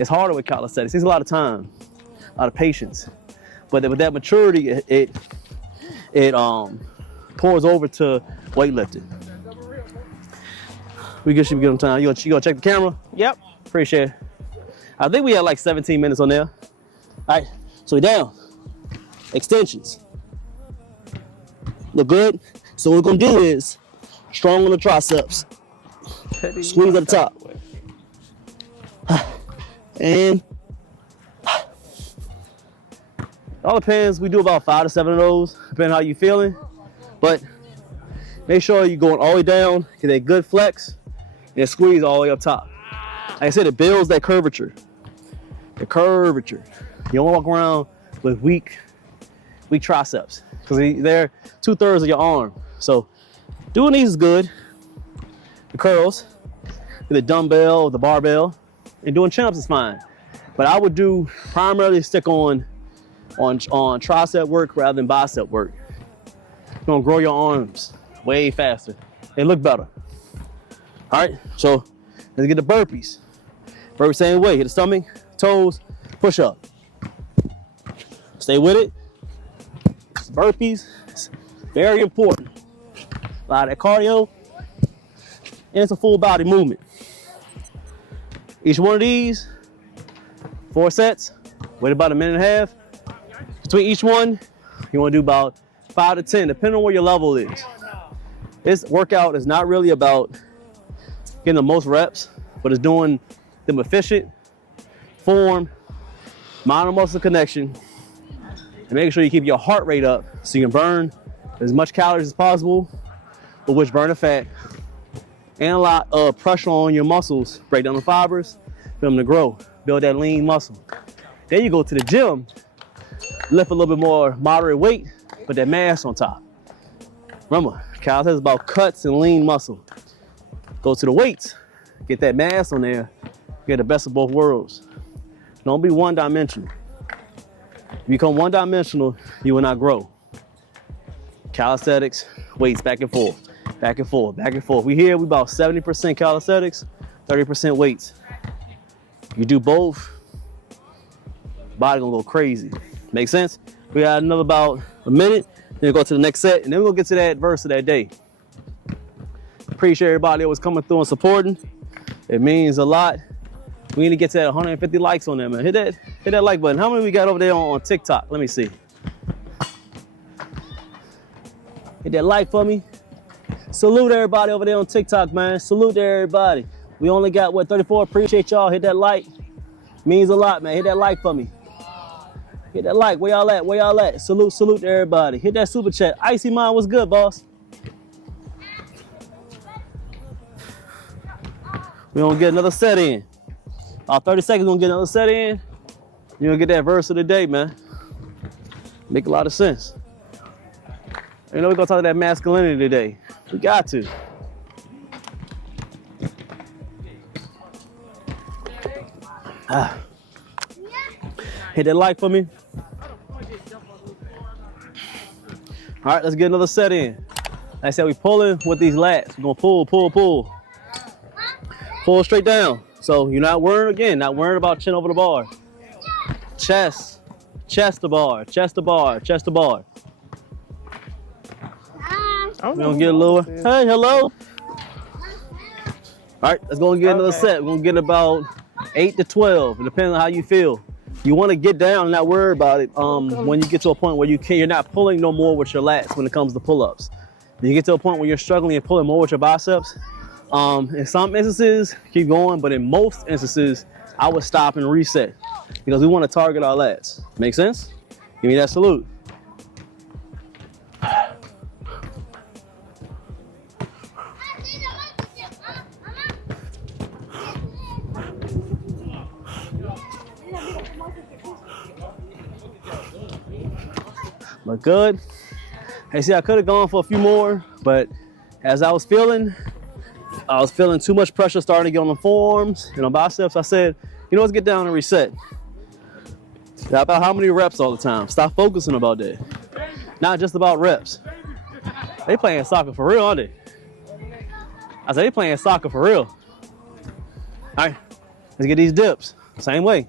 It's harder with calisthenics. It takes a lot of time, a lot of patience. But with that maturity, it pours over to weightlifting. We should be good on time. You gonna check the camera? Yep. Appreciate it. I think we had like 17 minutes on there. All right, so we down. Extensions. Look good. So what we're gonna do is strong on the triceps. Squeeze at the top. And it all depends. We do about 5 to 7 of those, depending on how you're feeling. But make sure you're going all the way down, get that good flex, and squeeze all the way up top. Like I said, it builds that curvature. The curvature. You don't walk around with weak triceps because they're 2/3 of your arm. So doing these is good. The curls, the dumbbell, the barbell, and doing chin-ups is fine. But I would do primarily stick on tricep work rather than bicep work. You're gonna grow your arms way faster. They look better. All right, so let's get the burpees. Burpee same way, hit the stomach, toes, push up. Stay with it. Burpees, it's very important. A lot of that cardio, and it's a full body movement. Each one of these, 4 sets, wait about 1.5 minutes. Between each one, you wanna do about 5 to 10, depending on where your level is. This workout is not really about getting the most reps, but it's doing them efficient, form, mind muscle connection, and making sure you keep your heart rate up so you can burn as much calories as possible, but which burn the fat, and a lot of pressure on your muscles, break down the fibers, for them to grow, build that lean muscle. Then you go to the gym, lift a little bit more moderate weight, put that mass on top. Remember, calisthenics is about cuts and lean muscle. Go to the weights, get that mass on there, get the best of both worlds. Don't be one-dimensional. If you become one-dimensional, you will not grow. Calisthenics, weights back and forth, back and forth, back and forth. We about 70% calisthenics, 30% weights. You do both, body gonna go crazy. Make sense? We got another about a minute, then we'll go to the next set, and then we'll get to that verse of that day. Appreciate everybody that was coming through and supporting. It means a lot. We need to get to that 150 likes on there, man. Hit that like button. How many we got over there on TikTok? Let me see. Hit that like for me. Salute everybody over there on TikTok, man. Salute to everybody. We only got, 34? Appreciate y'all. Hit that like. Means a lot, man. Hit that like for me. Hit that like. Where y'all at? Where y'all at? Salute to everybody. Hit that super chat. Icy Mind, what's good, boss? We're gonna get another set in. About 30 seconds, we're gonna get another set in. You're gonna get that verse of the day, man. Make a lot of sense. You know, we're gonna talk that masculinity today. We got to. Hit that like for me. All right, let's get another set in. Like I said, we pulling with these lats. We're gonna pull, pull, pull. Pull straight down. So you're not worrying about chin over the bar. Chest to bar, chest to bar, chest to bar. We're gonna get a little, hey, hello. All right, let's go and get another set. We're gonna get about 8 to 12, depending on how you feel. You wanna get down and not worry about it when you get to a point where you're not pulling no more with your lats when it comes to pull-ups. You get to a point where you're struggling and pulling more with your biceps. In some instances, keep going, but in most instances, I would stop and reset because we want to target our lats. Make sense? Give me that salute. Look good. Hey, see, I could have gone for a few more, but as I was feeling too much pressure starting to get on the forearms and on biceps. I said, you know, let's get down and reset. Not about how many reps all the time. Stop focusing about that. Not just about reps. They playing soccer for real, aren't they? I said, they playing soccer for real. All right, let's get these dips. Same way.